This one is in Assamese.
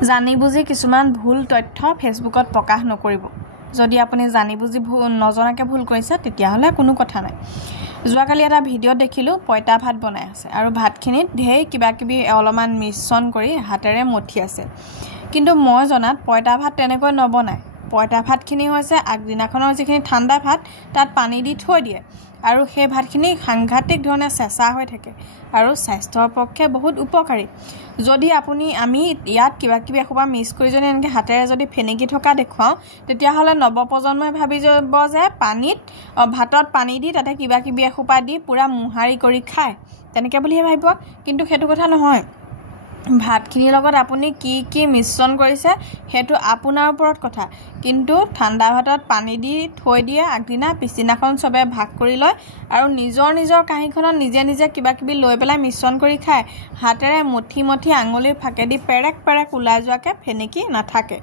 জানি বুজি কিছুমান ভুল তথ্য ফেসবুকত প্ৰকাশ নকৰিব যদি আপুনি জানি বুজি নজনাকে ভুল কৰিছে তেতিয়াহলে কোনো কথা নাই যোৱাকালি এটা ভিডিঅ দেখিলো পইতা ভাত বনাই আছে আৰু ভাতখিনিত ঢেৰ কিবা কিবি অলপমান মিশ্ৰণ কৰি হাতেৰে মঠি আছে কিন্তু মই জনাত পইতা ভাত তেনেকৈ নবনায় পইতা ভাতখিনি হৈছে আগদিনাখনৰ যিখিনি ঠাণ্ডা ভাত তাত পানী দি থৈ দিয়ে আৰু সেই ভাতখিনি সাংঘাতিক ধৰণে চেঁচা হৈ থাকে আৰু স্বাস্থ্যৰ পক্ষে বহুত উপকাৰী যদি আমি ইয়াত কিবা কিবি এখোপা মিক্স কৰি যদি এনেকৈ হাতেৰে যদি ফেনেকি থকা দেখুৱাওঁ তেতিয়াহ'লে নৱপ্ৰজন্মই ভাবি যাব যে ভাতত পানী দি তাতে কিবা কিবি এখোপা দি পুৰা মোহাৰি কৰি খায় তেনেকৈ বুলিহে ভাবিব কিন্তু সেইটো কথা নহয় ভাতখিনিৰ লগত আপুনি কি মিশ্ৰণ কৰিছে হেতু আপোনাৰ ওপৰত কথা কিন্তু ঠাণ্ডা ভাতত পানী দি থৈ দিয়ে আগদিনা পিছদিনাখন সবে ভাগ কৰি লয় আৰু নিজৰ কাহিখনত নিজে কিবা কিবি লৈ পেলাই মিশ্ৰণ কৰি খায় হাতেৰে মুঠি আঙুলিৰ ফাকেদি পেৰেক ওলাই যোৱাকে ফেনেকি নাথাকে